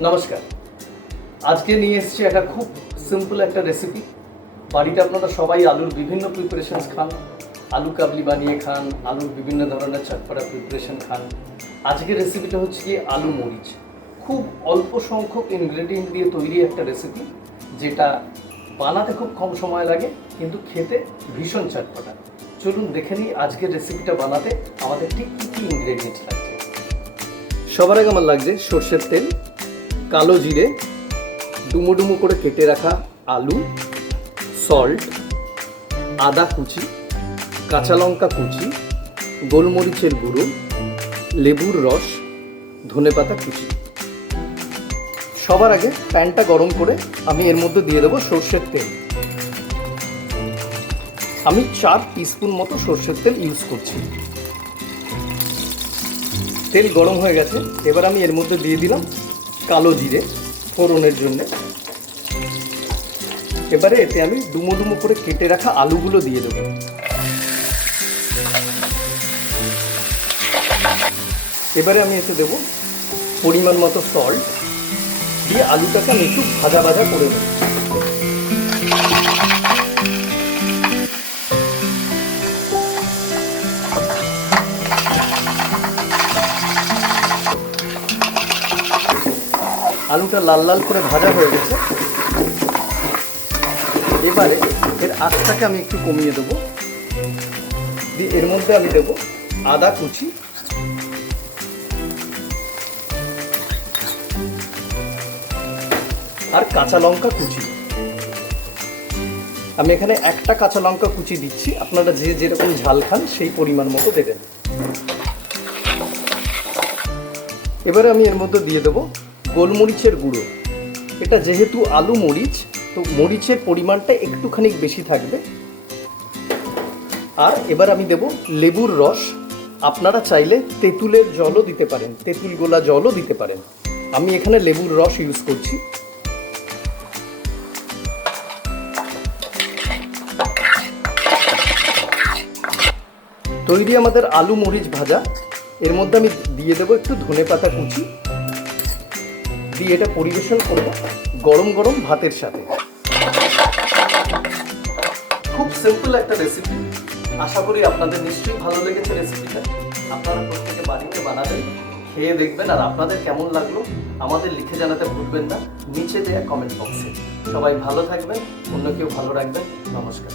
নমস্কার। আজকে নিয়ে এসেছি একটা খুব সিম্পল একটা রেসিপি। বাড়িতে আপনারা সবাই আলুর বিভিন্ন প্রিপারেশনস খান, আলু কাবলি বানিয়ে খান, আলুর বিভিন্ন ধরনের চটপটা প্রিপারেশন খান। আজকের রেসিপিটা হচ্ছে কি আলু মরিচ। খুব অল্প সংখ্যক ইনগ্রেডিয়েন্ট দিয়ে তৈরি একটা রেসিপি, যেটা বানাতে খুব কম সময় লাগে কিন্তু খেতে ভীষণ চটপটা। চলুন দেখে নিই আজকের রেসিপিটা বানাতে আমাদের ঠিক কী কী ইনগ্রেডিয়েন্টস লাগছে। সবার আগে আমার লাগছে সর্ষের তেল, কালো জিরে, ডুমো ডুমো করে কেটে রাখা আলু, সল্ট, আদা কুচি, কাঁচা লঙ্কা কুচি, গোলমরিচের গুঁড়ো, লেবুর রস, ধনেপাতা কুচি। সবার আগে প্যানটা গরম করে আমি এর মধ্যে দিয়ে দেবো সর্ষের তেল। আমি 4 টিস্পুন মতো সর্ষের তেল ইউজ করছি। তেল গরম হয়ে গেছে, এবার আমি এর মধ্যে দিয়ে দিলাম কালো জিরে ফোড়নের জন্য। এবারে এতে আমি ডুমো ডুমো করে কেটে রাখা আলুগুলো দিয়ে দেবো। এবারে আমি এতে দেবো পরিমাণ মতো সল্ট, দিয়ে আলুটাকে আমি একটু ভাজা ভাজা করে নেব। আলুটা লাল লাল করে ভাজা হয়ে গেছে। এবারে এর আঁচটাকে আমি একটু কমিয়ে দেবো, দিয়ে এর মধ্যে আমি দেবো আদা কুচি, আর কাঁচা লঙ্কা কুচি। আমি এখানে একটা কাঁচা লঙ্কা কুচি দিচ্ছি, আপনারা যে যেরকম ঝাল খান সেই পরিমাণ মতো দেবেন। এবারে আমি এর মধ্যে দিয়ে দেবো গোলমরিচের গুঁড়ো। এটা যেহেতু আলু মরিচ, তো মরিচের পরিমাণটা একটুখানি বেশি থাকবে। আর এবার আমি দেব লেবুর রস। আপনারা চাইলে তেঁতুলের জলও দিতে পারেন, তেঁতুল গোলা জলও দিতে পারেন। আমি এখানে লেবুর রস ইউজ করছি। তৈরি আমাদের আলু মরিচ ভাজা। এর মধ্যে আমি দিয়ে দেবো একটু ধনেপাতা কুচি, দিয়ে এটা পরিবেশন করব গরম গরম ভাতের সাথে। খুব সিম্পল একটা রেসিপি। আশা করি আপনাদের নিশ্চয়ই ভালো লেগেছে রেসিপিটা। আপনারা প্রত্যেকে বাড়িতে বানাবেন, খেয়ে দেখবেন, আর আপনাদের কেমন লাগলো আমাদের লিখে জানাতে ভুলবেন না নিচে দেয়া কমেন্ট বক্সে। সবাই ভালো থাকবেন, অন্য কেউ ভালো রাখবেন। নমস্কার।